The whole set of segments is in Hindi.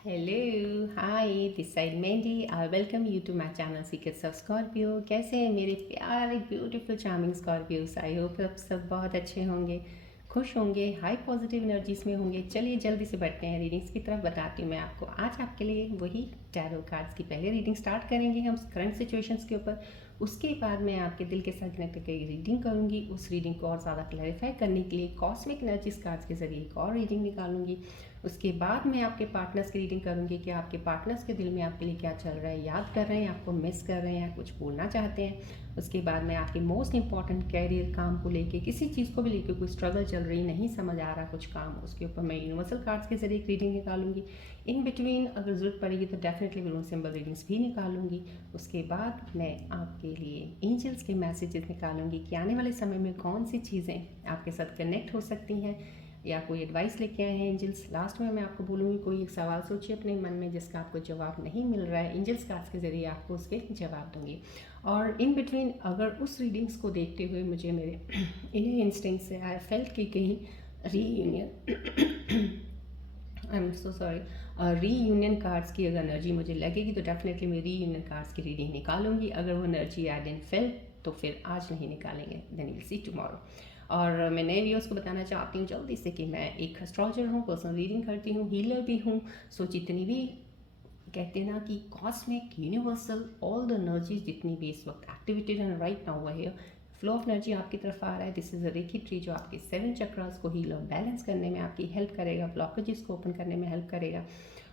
Hello hi this side Mandy I welcome you to my channel secrets of Scorpio. कैसे हैं मेरे प्यारे beautiful charming Scorpios. I hope आप सब बहुत अच्छे होंगे, खुश होंगे, हाई पॉजिटिव एनर्जीज में होंगे। चलिए जल्दी से बढ़ते हैं रीडिंग्स की तरफ। बताती हूँ मैं आपको आज आपके लिए वही टैरो कार्ड्स की पहले रीडिंग स्टार्ट करेंगे हम करंट सिचुएशंस के ऊपर। उसके बाद मैं आपके दिल के साथ कनेक्ट करके रीडिंग करूँगी। उस रीडिंग को और ज़्यादा क्लैरिफाई करने के लिए कॉस्मिक एनर्जीज कार्ड्स के जरिए एक और रीडिंग निकालूंगी। उसके बाद मैं आपके पार्टनर्स की रीडिंग करूंगी कि आपके पार्टनर्स के दिल में आपके लिए क्या चल रहा है, याद कर रहे हैं, आपको मिस कर रहे हैं, कुछ बोलना चाहते हैं। उसके बाद मैं आपके मोस्ट इंपॉर्टेंट कैरियर, काम को लेके, किसी चीज़ को भी लेके कोई स्ट्रगल चल रही, नहीं समझ आ रहा कुछ काम, उसके ऊपर मैं यूनिवर्सल कार्ड्स के जरिए एक रीडिंग निकालूंगी। इन बिटवीन अगर ज़रूरत पड़ेगी तो डेफिनेटली विलोन सिंबल रीडिंग्स भी निकालूंगी। उसके बाद मैं आपके लिए एंजल्स के मैसेजेस निकालूंगी कि आने वाले समय में कौन सी चीज़ें आपके साथ कनेक्ट हो सकती हैं या कोई एडवाइस लेके आए हैं एंजल्स। लास्ट में मैं आपको बोलूँगी कोई एक सवाल सोचिए अपने मन में जिसका आपको जवाब नहीं मिल रहा है, एंजल्स कार्ड्स के ज़रिए आपको उसके जवाब दूंगी। और इन बिटवीन अगर उस रीडिंग्स को देखते हुए मुझे मेरे इन्हीं इंस्टिंक्ट से आई फेल्ट कि कहीं reunion I am so sorry reunion cards की अगर एनर्जी मुझे लगेगी तो डेफिनेटली मैं रीयूनियन कार्ड्स की रीडिंग निकालूंगी। अगर वो एनर्जी आई डेंट फेल तो फिर आज नहीं निकालेंगे, देन विल सी टुमारो। और मैं नए व्यूअर्स को बताना चाहती हूँ जल्दी से कि मैं एक एस्ट्रोलॉजर हूँ, पर्सनल रीडिंग करती हूँ, हीलर भी हूँ। सो जितनी भी कहते हैं ना कि cosmic universal all the energies जितनी भी इस वक्त एक्टिवेटेड एंड राइट नाउ है, फ्लो ऑफ एनर्जी आपकी तरफ आ रहा है। This is a reiki tree जो आपके 7 चक्रास को हील और बैलेंस करने में आपकी हेल्प करेगा, ब्लॉकेजेस को ओपन करने में हेल्प करेगा।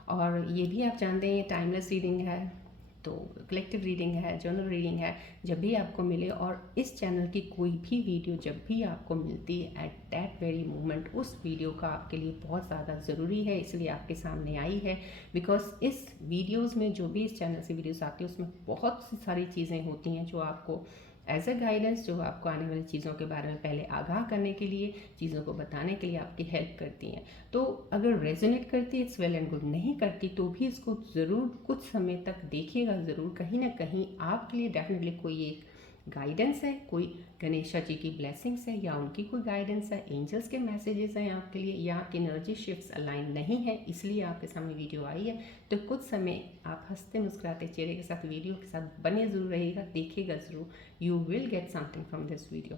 और ये भी आप जानते हैं ये टाइमलेस रीडिंग है, तो कलेक्टिव रीडिंग है, जर्नल रीडिंग है, जब भी आपको मिले। और इस चैनल की कोई भी वीडियो जब भी आपको मिलती है एट दैट वेरी मोमेंट उस वीडियो का आपके लिए बहुत ज़्यादा ज़रूरी है, इसलिए आपके सामने आई है। बिकॉज इस वीडियोस में जो भी इस चैनल से वीडियोस आती है उसमें बहुत सी सारी चीज़ें होती हैं जो आपको एज अ गाइडेंस, जो आपको आने वाली चीज़ों के बारे में पहले आगाह करने के लिए, चीज़ों को बताने के लिए आपकी हेल्प करती हैं। तो अगर रेजोनेट करती है इट्स वेल एंड गुड, नहीं करती तो भी इसको ज़रूर कुछ समय तक देखिएगा। ज़रूर कहीं ना कहीं आपके लिए डेफिनेटली कोई एक गाइडेंस है, कोई गणेशा जी की ब्लेसिंग्स है या उनकी कोई गाइडेंस है, एंजल्स के मैसेजेस हैं आपके लिए, या आपकी एनर्जी शिफ्ट्स अलाइन नहीं है इसलिए आपके सामने वीडियो आई है। तो कुछ समय आप हंसते मुस्कुराते चेहरे के साथ वीडियो के साथ बने ज़रूर रहिएगा, देखिएगा ज़रूर, you will get something from this video.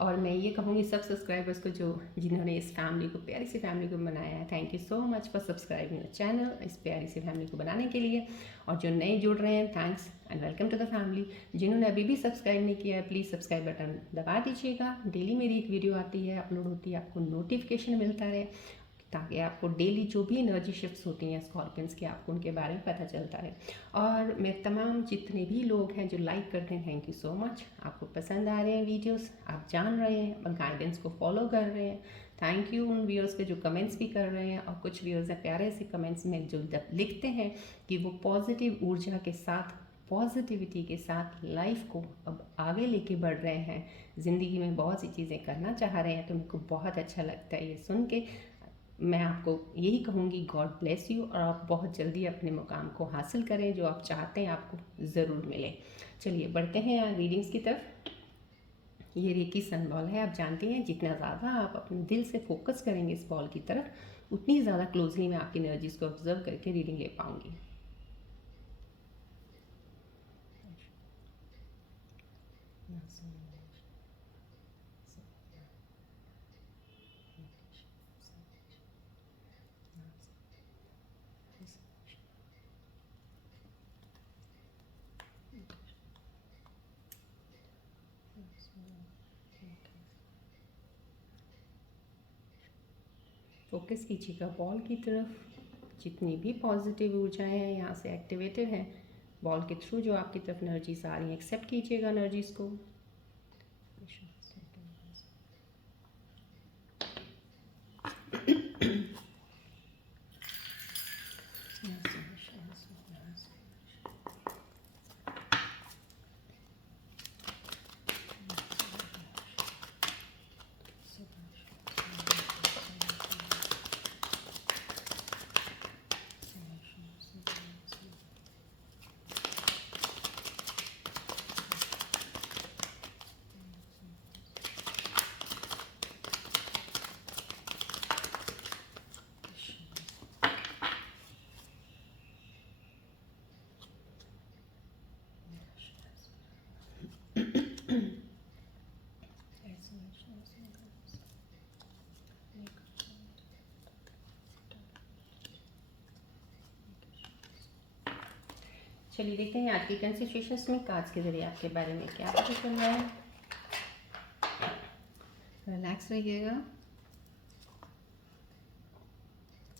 और मैं ये कहूँगी सब सब्सक्राइबर्स को जो जिन्होंने इस फैमिली को, प्यारी सी फैमिली को बनाया है, thank you so much for subscribing the channel, इस प्यारी सी फैमिली को बनाने के लिए। और जो नए जुड़ रहे हैं, thanks and welcome to the family. जिन्होंने अभी भी सब्सक्राइब नहीं किया है प्लीज़ सब्सक्राइब बटन दबा दीजिएगा। डेली मेरी एक वीडियो आती है, अपलोड होती है, आपको नोटिफिकेशन मिलता रहे, ताकि आपको डेली जो भी एनर्जी शिफ्ट्स होती हैं स्कॉर्पियंस के, आपको उनके बारे में पता चलता है। और मैं तमाम जितने भी लोग हैं जो लाइक करते हैं, थैंक यू सो मच। आपको पसंद आ रहे हैं वीडियोस, आप जान रहे हैं और गाइडेंस को फॉलो कर रहे हैं, थैंक यू। उन व्यूअर्स के जो कमेंट्स भी कर रहे हैं, और कुछ व्यूअर्स हैं प्यारे से कमेंट्स में जो लिखते हैं कि वो पॉजिटिव ऊर्जा के साथ, पॉजिटिविटी के साथ लाइफ को अब आगे लेके बढ़ रहे हैं, ज़िंदगी में बहुत सी चीज़ें करना चाह रहे हैं। तो मेरे को बहुत अच्छा लगता है ये सुन के। मैं आपको यही कहूँगी गॉड ब्लेस यू, और आप बहुत जल्दी अपने मुकाम को हासिल करें, जो आप चाहते हैं आपको ज़रूर मिले। चलिए बढ़ते हैं यहाँ रीडिंग्स की तरफ। ये रेकी सन बॉल है, आप जानते हैं जितना ज़्यादा आप अपने दिल से फोकस करेंगे इस बॉल की तरफ, उतनी ज़्यादा क्लोजली मैं आपकी एनर्जीज को ऑब्जर्व करके रीडिंग ले पाऊँगी। फोकस कीजिएगा बॉल की तरफ, जितनी भी पॉजिटिव ऊर्जाएं हैं यहाँ से एक्टिवेटेड हैं बॉल के थ्रू, जो आपकी तरफ एनर्जीज आ रही हैं, एक्सेप्ट कीजिएगा एनर्जीज को। चलिए देखते हैं आज की करंट सिचुएशंस में कार्ड्स के जरिए आपके बारे में क्या पता चल रहा है। रिलैक्स रहिएगा।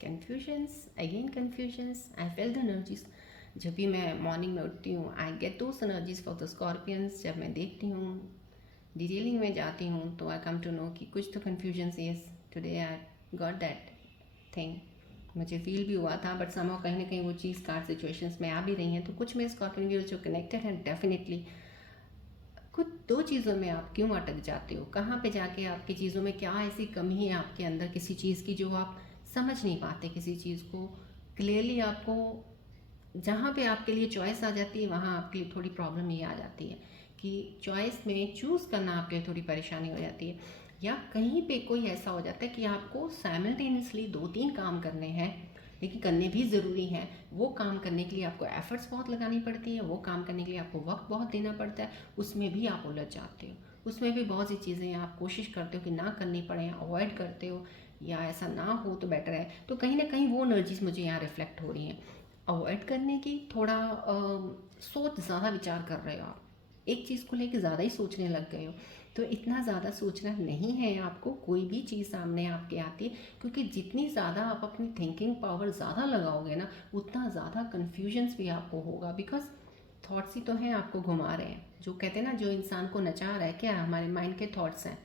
Confusions, again confusions, I feel the energies. जब भी मैं मॉर्निंग में उठती हूँ I get those energies for the Scorpions. जब मैं देखती हूँ डिटेलिंग में जाती हूँ तो आई कम टू नो कि कुछ तो confusions, yes today I got that thing. मुझे फील भी हुआ था बट समहाउ कहीं ना कहीं वो चीज़ कार्ड सिचुएशंस में आ भी रही हैं। तो कुछ में स्कॉर्पियन व्यूज जो कनेक्टेड हैं डेफिनेटली कुछ दो चीज़ों में आप क्यों अटक जाते हो, कहाँ पे जाके आपकी चीज़ों में क्या ऐसी कमी है आपके अंदर किसी चीज़ की जो आप समझ नहीं पाते किसी चीज़ को क्लियरली। आपको जहाँ पे आपके लिए चॉइस आ जाती है वहाँ आपके लिए थोड़ी प्रॉब्लम ये आ जाती है कि चॉइस में चूज़ करना आपके लिए थोड़ी परेशानी हो जाती है। या कहीं पे कोई ऐसा हो जाता है कि आपको साइमल्टेनियसली 2-3 काम करने हैं लेकिन करने भी ज़रूरी हैं। वो काम करने के लिए आपको एफर्ट्स बहुत लगानी पड़ती है, वो काम करने के लिए आपको वक्त बहुत देना पड़ता है, उसमें भी आप उलझ जाते हो। उसमें भी बहुत सी चीज़ें आप कोशिश करते हो कि ना करनी पड़े, अवॉइड करते हो या ऐसा ना हो तो बेटर है। तो कहीं ना कहीं वो एनर्जीज मुझे यहाँ रिफ्लेक्ट हो रही हैं अवॉइड करने की। थोड़ा सोच ज़्यादा विचार कर रहे हो आप, एक चीज़ को लेकर ज़्यादा ही सोचने लग गए हो। तो इतना ज़्यादा सोचना नहीं है आपको, कोई भी चीज़ सामने आपके आती है क्योंकि जितनी ज़्यादा आप अपनी थिंकिंग पावर ज़्यादा लगाओगे ना उतना ज़्यादा कन्फ्यूजन्स भी आपको होगा। बिकॉज थॉट्स ही तो हैं आपको घुमा रहे हैं। जो कहते हैं ना जो इंसान को नचा रहा है क्या हमारे माइंड के थॉट्स हैं।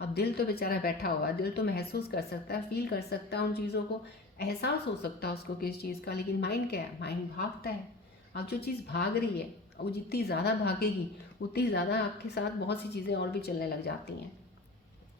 अब दिल तो बेचारा बैठा हुआ, दिल तो महसूस कर सकता है, फील कर सकता है उन चीज़ों को, एहसास हो सकता है उसको किस चीज़ का, लेकिन माइंड क्या है, माइंड भागता है। अब जो चीज़ भाग रही है वो जितनी ज़्यादा भागेगी उतनी ज़्यादा आपके साथ बहुत सी चीज़ें और भी चलने लग जाती हैं।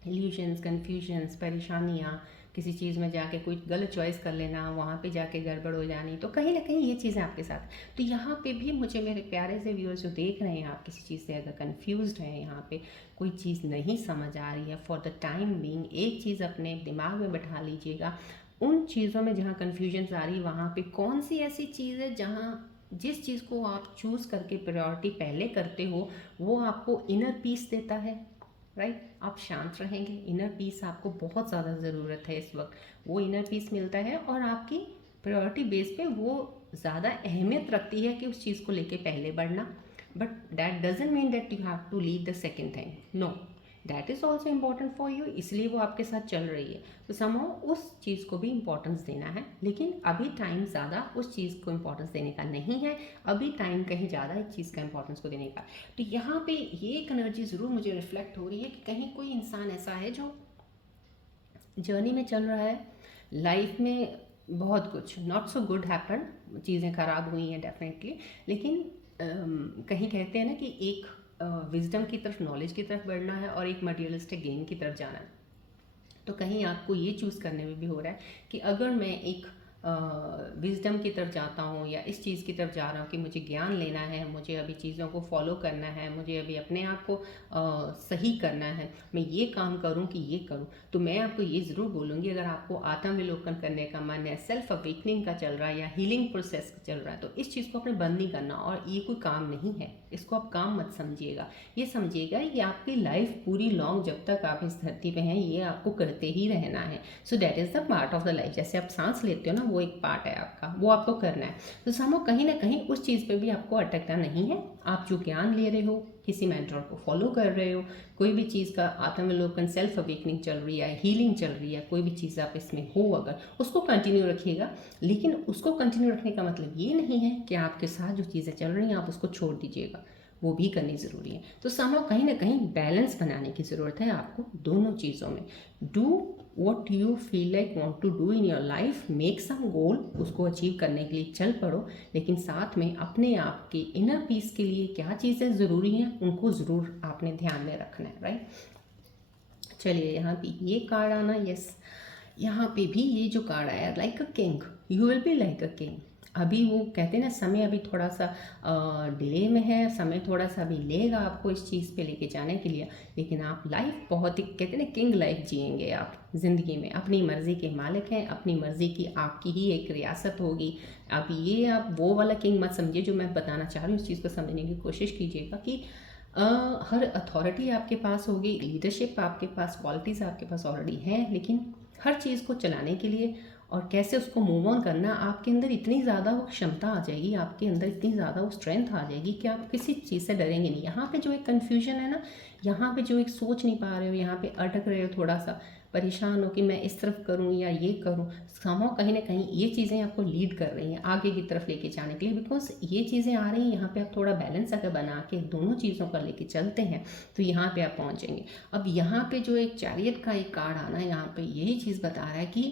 इल्यूशंस, कन्फ्यूजन्स, परेशानियाँ, किसी चीज़ में जाके कोई गलत चॉइस कर लेना, वहाँ पे जाके गड़बड़ हो जानी, तो कहीं ना कहीं ये चीज़ें आपके साथ। तो यहाँ पे भी मुझे मेरे प्यारे से व्यूअर्स जो देख रहे हैं, आप किसी चीज़ से अगर कन्फ्यूज्ड हैं, यहाँ पे कोई चीज़ नहीं समझ आ रही है, फॉर द टाइम बीइंग एक चीज़ अपने दिमाग में बैठा लीजिएगा। उन चीज़ों में जहाँ कन्फ्यूजन्स आ रही है वहाँ पे कौन सी ऐसी चीज़ है जहाँ जिस चीज़ को आप चूज़ करके प्रायोरिटी पहले करते हो वो आपको इनर पीस देता है, राइट। आप शांत रहेंगे, इनर पीस आपको बहुत ज़्यादा ज़रूरत है इस वक्त, वो इनर पीस मिलता है और आपकी प्रायोरिटी बेस पे वो ज़्यादा अहमियत रखती है कि उस चीज़ को लेके पहले बढ़ना। But that doesn't mean that you have to leave the second thing, no, that is also important for you, इसलिए वो आपके साथ चल रही है। तो समहाउ उस चीज़ को भी इम्पोर्टेंस देना है, लेकिन अभी टाइम ज़्यादा उस चीज़ को इम्पोर्टेंस देने का नहीं है, अभी टाइम कहीं ज़्यादा इस चीज़ का इम्पोर्टेंस को देने का। तो यहाँ पे ये एक एनर्जी ज़रूर मुझे रिफ्लेक्ट हो रही है कि कहीं कोई इंसान ऐसा है जो जर्नी में चल रहा है, लाइफ में बहुत कुछ नॉट सो गुड हैपन, चीज़ें ख़राब हुई हैं डेफिनेटली, लेकिन कहीं कहते हैं ना कि एक विजडम की तरफ, नॉलेज की तरफ बढ़ना है और एक मटेरियलिस्टिक गेन की तरफ जाना है। तो कहीं आपको ये चूज़ करने में भी हो रहा है कि अगर मैं एक विजडम की तरफ जाता हूँ या इस चीज़ की तरफ जा रहा हूँ कि मुझे ज्ञान लेना है, मुझे अभी चीज़ों को फॉलो करना है, मुझे अभी अपने आप को सही करना है, मैं ये काम करूँ कि ये करूँ, तो मैं आपको ये ज़रूर बोलूँगी अगर आपको आत्मविलोकन करने का मन है, सेल्फ अवेकनिंग का चल रहा है या हीलिंग प्रोसेस चल रहा है, तो इस चीज़ को अपने बंद नहीं करना। और ये कोई काम नहीं है, इसको आप काम मत समझिएगा, ये समझिएगा ये आपकी लाइफ पूरी लॉन्ग जब तक आप इस धरती पे हैं ये आपको करते ही रहना है। So that is the part of the life. जैसे आप सांस लेते हो ना, वो एक पार्ट है आपका, वो आपको करना है। तो समझो कहीं ना कहीं उस चीज़ पे भी आपको अटकना नहीं है। आप जो ज्ञान ले रहे हो, किसी मेंटर को फॉलो कर रहे हो, कोई भी चीज़ का आत्मविलोकन, सेल्फ अवेकनिंग चल रही है, हीलिंग चल रही है, कोई भी चीज़ आप इसमें हो अगर, उसको कंटिन्यू रखिएगा। लेकिन उसको कंटिन्यू रखने का मतलब ये नहीं है कि आपके साथ जो चीज़ें चल रही हैं आप उसको छोड़ दीजिएगा, वो भी करनी ज़रूरी है। तो समहाउ कहीं ना कहीं बैलेंस बनाने की ज़रूरत है आपको दोनों चीज़ों में। Do what you feel like want to do in your life, make some goal, उसको अचीव करने के लिए चल पड़ो, लेकिन साथ में अपने आप के इनर पीस के लिए क्या चीज़ें ज़रूरी हैं उनको ज़रूर आपने ध्यान में रखना है, राइट। चलिए यहाँ पे ये कार्ड आना, यस, यहाँ पे भी ये जो कार्ड आया, like a king, you will be like a king. अभी वो कहते हैं ना समय अभी थोड़ा सा डिले में है, समय थोड़ा सा अभी लेगा आपको इस चीज़ पे लेके जाने के लिए, लेकिन आप लाइफ बहुत ही कहते हैं ना किंग लाइफ जिएंगे आप ज़िंदगी में, अपनी मर्ज़ी के मालिक हैं, अपनी मर्ज़ी की आपकी ही एक रियासत होगी। अब ये आप वो वाला किंग मत समझिए जो मैं बताना चाह रही हूँ, उस चीज़ को समझने की कोशिश कीजिएगा कि हर अथॉरिटी आपके पास होगी, लीडरशिप आपके पास, क्वालिटीज़ आपके पास ऑलरेडी हैं, लेकिन हर चीज़ को चलाने के लिए और कैसे उसको मूव ऑन करना, आपके अंदर इतनी ज़्यादा वो क्षमता आ जाएगी, आपके अंदर इतनी ज़्यादा वो स्ट्रेंथ आ जाएगी कि आप किसी चीज़ से डरेंगे नहीं। यहाँ पे जो एक कन्फ्यूजन है ना, यहाँ पे जो एक सोच नहीं पा रहे हो, यहाँ पे अटक रहे हो, थोड़ा सा परेशान हो कि मैं इस तरफ करूँ या ये करूँ, समाव कहीं ना कहीं ये चीज़ें आपको लीड कर रही हैं आगे की तरफ लेके जाने के लिए। बिकॉज ये चीज़ें आ रही हैं, यहाँ पे आप थोड़ा बैलेंस अगर बना के दोनों चीज़ों का लेके चलते हैं तो यहाँ पे आप पहुँचेंगे। अब यहाँ पे जो एक चैरियट का एक कार्ड आना, यहाँ पे यही चीज़ बता रहा है कि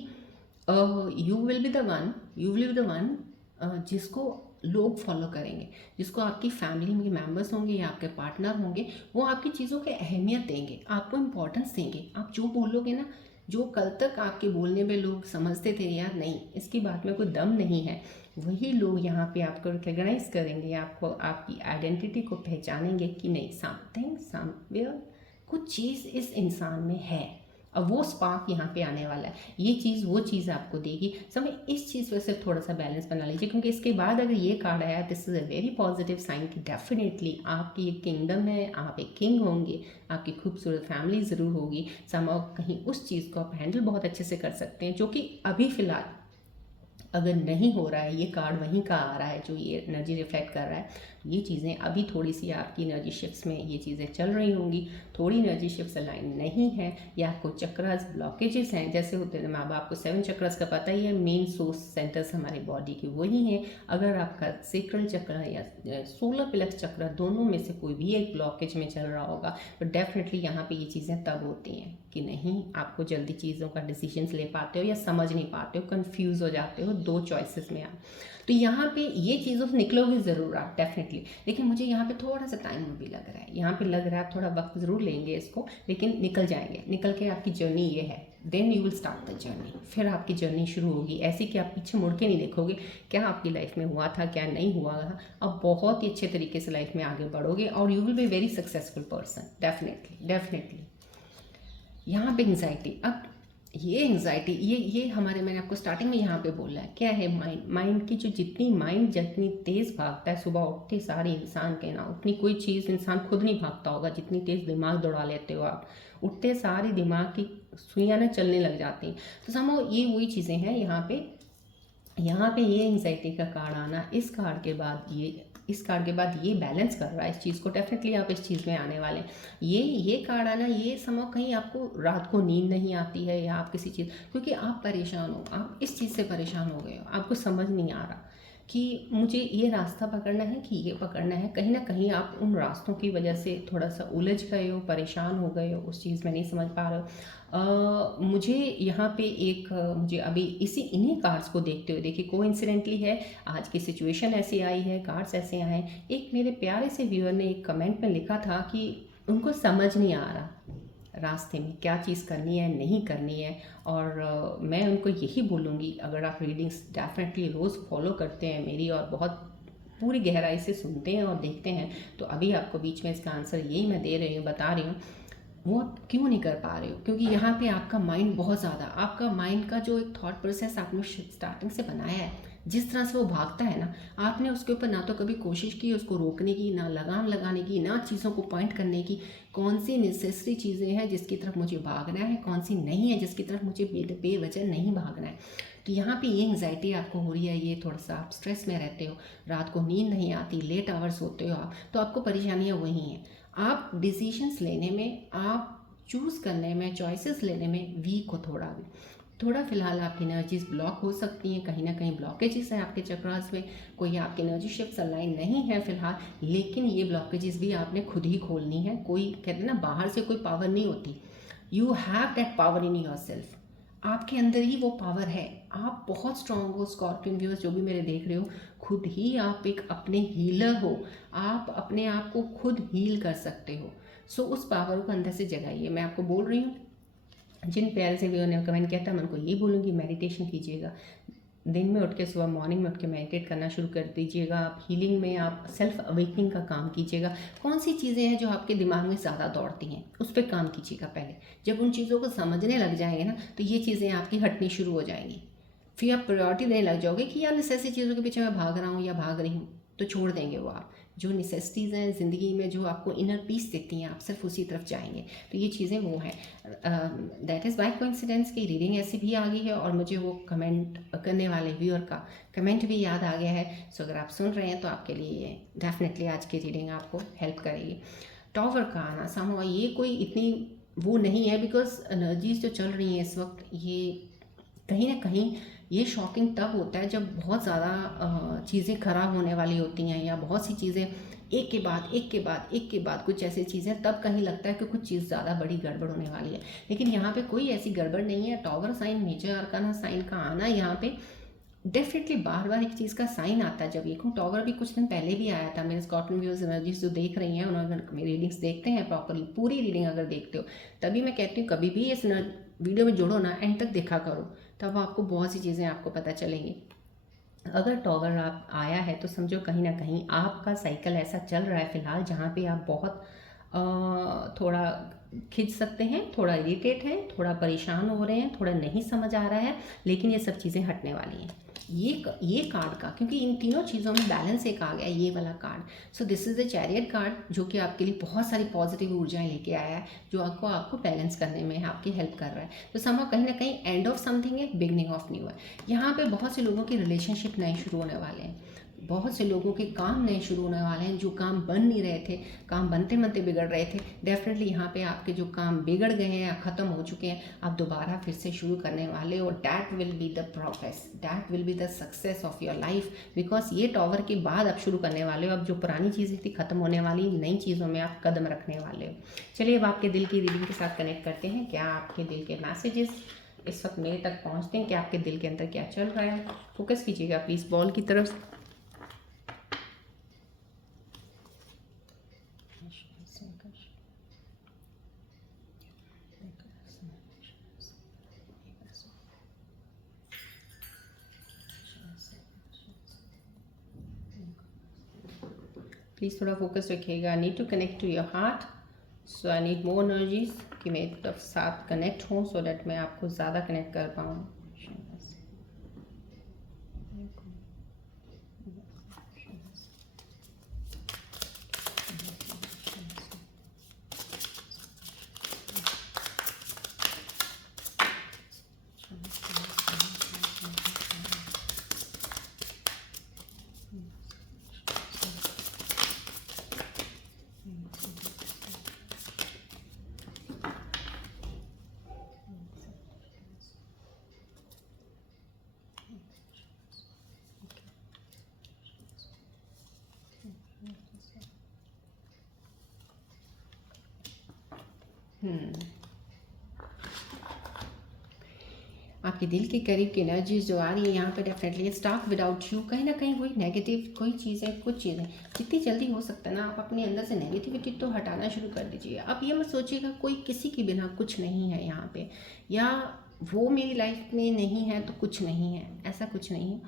you will be the one, you will be the one जिसको लोग फॉलो करेंगे, जिसको आपकी फैमिली में मेंबर्स होंगे या आपके पार्टनर होंगे, वो आपकी चीज़ों की अहमियत देंगे, आपको इम्पोर्टेंस देंगे। आप जो बोलोगे ना, जो कल तक आपके बोलने में लोग समझते थे यार नहीं इसकी बात में कोई दम नहीं है, वही लोग यहाँ पे आपको रिकॉग्नाइज करेंगे, आपको आपकी आइडेंटिटी को पहचानेंगे कि नहीं समथिंग समवेयर कुछ चीज़ इस इंसान में है। अब वो स्पार्क यहाँ पे आने वाला है, ये चीज़ वो चीज़ आपको देगी। समझ इस चीज़ वजह से थोड़ा सा बैलेंस बना लीजिए, क्योंकि इसके बाद अगर ये कार्ड आया this is a very positive sign कि डेफिनेटली आपकी एक किंगडम है, आप एक किंग होंगे, आपकी खूबसूरत फैमिली ज़रूर होगी। समाव कहीं उस चीज़ को आप हैंडल बहुत अच्छे से कर सकते हैं, जो कि अभी फ़िलहाल अगर नहीं हो रहा है। ये कार्ड वहीं का आ रहा है जो ये एनर्जी रिफ्लेक्ट कर रहा है। ये चीज़ें अभी थोड़ी सी आपकी एनर्जी शिफ्ट्स में ये चीज़ें चल रही होंगी, थोड़ी एनर्जी शिफ्ट्स अलाइन नहीं है या आपको चक्रस ब्लॉकेजेस हैं, जैसे होते हैं माँ बाप को 7 चक्रस का पता ही है, मेन सोर्स सेंटर्स हमारे बॉडी के वही हैं। अगर आपका सेक्रल चक्र या सोलर प्लेक्स चक्र दोनों में से कोई भी एक ब्लॉकेज में चल रहा होगा तो डेफिनेटली यहाँ पे ये चीज़ें तब होती हैं कि नहीं आपको जल्दी चीज़ों का डिसीजंस ले पाते हो या समझ नहीं पाते हो, कंफ्यूज हो जाते हो दो चॉइसेस में आप। तो यहाँ पे ये चीज़ों से निकलोगे ज़रूर आप डेफिनेटली, लेकिन मुझे यहाँ पे थोड़ा सा टाइम भी लग रहा है, यहाँ पे लग रहा है आप थोड़ा वक्त ज़रूर लेंगे इसको, लेकिन निकल जाएंगे। निकल के आपकी जर्नी ये है, then you will start the journey. फिर आपकी जर्नी शुरू होगी ऐसी कि आप पीछे मुड़ के नहीं देखोगे क्या आपकी लाइफ में हुआ था क्या नहीं हुआ था। अब बहुत ही अच्छे तरीके से लाइफ में आगे बढ़ोगे और you will be very successful person definitely definitely. यहाँ पे एंग्जाइटी, अब ये एंग्जाइटी ये हमारे, मैंने आपको स्टार्टिंग में यहाँ पे बोला है क्या है, माइंड की जो जितनी तेज़ भागता है सुबह उठते सारे इंसान के ना, उतनी कोई चीज़ इंसान खुद नहीं भागता होगा जितनी तेज़ दिमाग दौड़ा लेते हो आप। उठते सारी दिमाग की सुइयाँ ना चलने लग जाती हैं। तो समझो ये वही चीज़ें हैं यहाँ पे ये एंग्जाइटी का कार्ड आना, इस कार्ड के बाद ये बैलेंस कर रहा है इस चीज़ को। डेफिनेटली आप इस चीज़ में आने वाले हैं। ये कार्ड आना, ये समझो कहीं आपको रात को नींद नहीं आती है या आप किसी चीज़, क्योंकि आप परेशान हो, आप इस चीज़ से परेशान हो गए हो, आपको समझ नहीं आ रहा कि मुझे ये रास्ता पकड़ना है कि ये पकड़ना है। कहीं ना कहीं आप उन रास्तों की वजह से थोड़ा सा उलझ गए हो, परेशान हो गए हो, उस चीज़ में नहीं समझ पा रहे हो। मुझे यहाँ पे मुझे अभी इन्हीं कार्ड्स को देखते हुए, देखिए कोइंसिडेंटली है आज की सिचुएशन ऐसी आई है, कार्ड्स ऐसे आए हैं। एक मेरे प्यारे से व्यूअर ने एक कमेंट में लिखा था कि उनको समझ नहीं आ रहा रास्ते में क्या चीज़ करनी है नहीं करनी है। और मैं उनको यही बोलूँगी, अगर आप रीडिंग्स डेफिनेटली रोज़ फॉलो करते हैं मेरी और बहुत पूरी गहराई से सुनते हैं और देखते हैं, तो अभी आपको बीच में इसका आंसर यही मैं दे रही हूँ, बता रही हूँ। वो आप क्यों नहीं कर पा रहे हो, क्योंकि यहाँ पे आपका माइंड बहुत ज़्यादा, आपका माइंड का जो एक थॉट प्रोसेस आपने स्टार्टिंग से बनाया है, जिस तरह से वो भागता है ना, आपने उसके ऊपर ना तो कभी कोशिश की उसको रोकने की, ना लगाम लगाने की, ना चीज़ों को पॉइंट करने की, कौन सी नेसेसरी चीज़ें हैं जिसकी तरफ मुझे भागना है, कौन सी नहीं है जिसकी तरफ मुझे बेवजह नहीं भागना है। तो यहाँ पे ये एंग्जाइटी आपको हो रही है, ये थोड़ा सा आप स्ट्रेस में रहते हो, रात को नींद नहीं आती, लेट आवर्स होते हो आप, तो आपको परेशानियाँ वही हैं। आप डिसीजंस लेने में, आप चूज़ करने में, चॉइसेस लेने में वीक हो थोड़ा फिलहाल आपकी एनर्जीज ब्लॉक हो सकती हैं, कहीं ना कहीं ब्लॉकेजेस हैं आपके चक्रास में, कोई आपकी एनर्जी शिफ्ट्स अलाइन नहीं है फिलहाल, लेकिन ये ब्लॉकेजेस भी आपने खुद ही खोलनी है। कोई कहते हैं ना बाहर से कोई पावर नहीं होती, you have that power in your self, आपके अंदर ही वो पावर है। आप बहुत स्ट्रांग हो स्कॉर्पियन व्यूअर्स जो भी मेरे देख रहे हो, खुद ही आप एक अपने हीलर हो, आप अपने आप को खुद हील कर सकते हो। सो उस पावर को अंदर से जगाइए। मैं आपको बोल रही हूँ, जिन प्यारे से व्यूअर ने कमेंट किया था मैं उनको ये बोलूँगी मेडिटेशन कीजिएगा, दिन में उठ के सुबह मॉर्निंग में उठ के मेडिटेट करना शुरू कर दीजिएगा। आप हीलिंग में, आप सेल्फ अवेकनिंग का काम कीजिएगा। कौन सी चीज़ें हैं जो आपके दिमाग में ज़्यादा दौड़ती हैं उस पर काम कीजिएगा पहले। जब उन चीज़ों को समझने लग जाएंगे ना तो ये चीज़ें आपकी हटनी शुरू हो जाएंगी। फिर आप प्रायोरिटी देने लग जाओगे कि यार ऐसी चीज़ों के पीछे मैं भाग रहा हूँ या भाग रही हूँ, तो छोड़ देंगे वो आप। जो नेसेसिटीज़ हैं ज़िंदगी में, जो आपको इनर पीस देती हैं, आप सिर्फ उसी तरफ जाएंगे। तो ये चीज़ें वो हैं। दैट इज़ बाय कोइंसिडेंस की रीडिंग ऐसी भी आ गई है, और मुझे वो कमेंट करने वाले व्यूअर का कमेंट भी याद आ गया है। सो अगर आप सुन रहे हैं तो आपके लिए ये डेफिनेटली आज की रीडिंग आपको हेल्प करेगी। टॉवर का आना समूह, ये कोई इतनी वो नहीं है, बिकॉज एनर्जीज जो चल रही हैं इस वक्त, ये कहीं ना कहीं ये शॉकिंग तब होता है जब बहुत ज़्यादा चीज़ें ख़राब होने वाली होती हैं, या बहुत सी चीज़ें एक के बाद एक के बाद एक के बाद कुछ ऐसी चीज़ें, तब कहीं लगता है कि कुछ चीज़ ज़्यादा बड़ी गड़बड़ होने वाली है। लेकिन यहाँ पे कोई ऐसी गड़बड़ नहीं है। Tower sign, major arcana sign का आना यहाँ पे डेफिनेटली बार बार एक चीज़ का साइन आता है। जब देखो टॉवर भी कुछ दिन पहले भी आया था। मेरे स्कॉटलैंड व्यूअर्स एनर्जीज जो देख रही हैं, उन्होंने मेरी रीडिंग्स देखते हैं प्रॉपरली, पूरी रीडिंग अगर देखते हो, तभी मैं कहती हूँ कभी भी इस वीडियो में जुड़ो ना, एंड तक देखा करो, तब आपको बहुत सी चीज़ें आपको पता चलेंगी। अगर टॉवर आप आया है तो समझो कहीं ना कहीं आपका साइकिल ऐसा चल रहा है फिलहाल, जहाँ पे आप बहुत थोड़ा खिंच सकते हैं, थोड़ा इरिटेट हैं, थोड़ा परेशान हो रहे हैं, थोड़ा नहीं समझ आ रहा है, लेकिन ये सब चीज़ें हटने वाली हैं। ये कार्ड का, क्योंकि इन तीनों चीज़ों में बैलेंस एक आ गया, ये वाला card. So this is the chariot card, जो कि आपके लिए बहुत सारी पॉजिटिव ऊर्जाएं लेके आया है, जो आपको बैलेंस करने में आपकी हेल्प कर रहा है। तो समझो कहीं ना कहीं एंड ऑफ समथिंग है, बिगनिंग ऑफ न्यू है। यहाँ पे बहुत से लोगों के रिलेशनशिप नए शुरू होने वाले हैं, बहुत से लोगों के काम नए शुरू होने वाले हैं। जो काम बन नहीं रहे थे, काम बनते बनते बिगड़ रहे थे, डेफिनेटली यहाँ पे आपके जो काम बिगड़ गए हैं या ख़त्म हो चुके हैं, आप दोबारा फिर से शुरू करने वाले हो। That will be the progress, that will be the success of your life, because ये टॉवर के बाद आप शुरू करने वाले हो। अब जो पुरानी चीज़ें थी ख़त्म होने वाली, नई चीज़ों में आप कदम रखने वाले हो। चलिए अब आपके दिल की रीडिंग के साथ कनेक्ट करते हैं। क्या आपके दिल के मैसेजेस इस वक्त मेरे तक पहुँचते हैं? क्या आपके दिल के अंदर क्या चल रहा है? फोकस कीजिएगा प्लीज़ बॉल की तरफ। प्लीज़ थोड़ा फोकस रखिएगा। I need to connect to your heart, so I need more energies कि मेरे तरफ साथ कनेक्ट हों, सो डैट मैं आपको ज़्यादा कनेक्ट कर पाऊँ। आपके दिल के करीब की एनर्जीज जो आ रही है यहाँ पे, डेफिनेटली स्टॉक विदाउट यू। कहीं ना कहीं वही नेगेटिव कोई चीज़ें, कुछ चीज़ें जितनी जल्दी हो सकता है ना, आप अपने अंदर से नेगेटिविटी तो हटाना शुरू कर दीजिए। आप ये मत सोचिएगा कोई किसी के बिना कुछ नहीं है यहाँ पे, या वो मेरी लाइफ में नहीं है तो कुछ नहीं है, ऐसा कुछ नहीं है।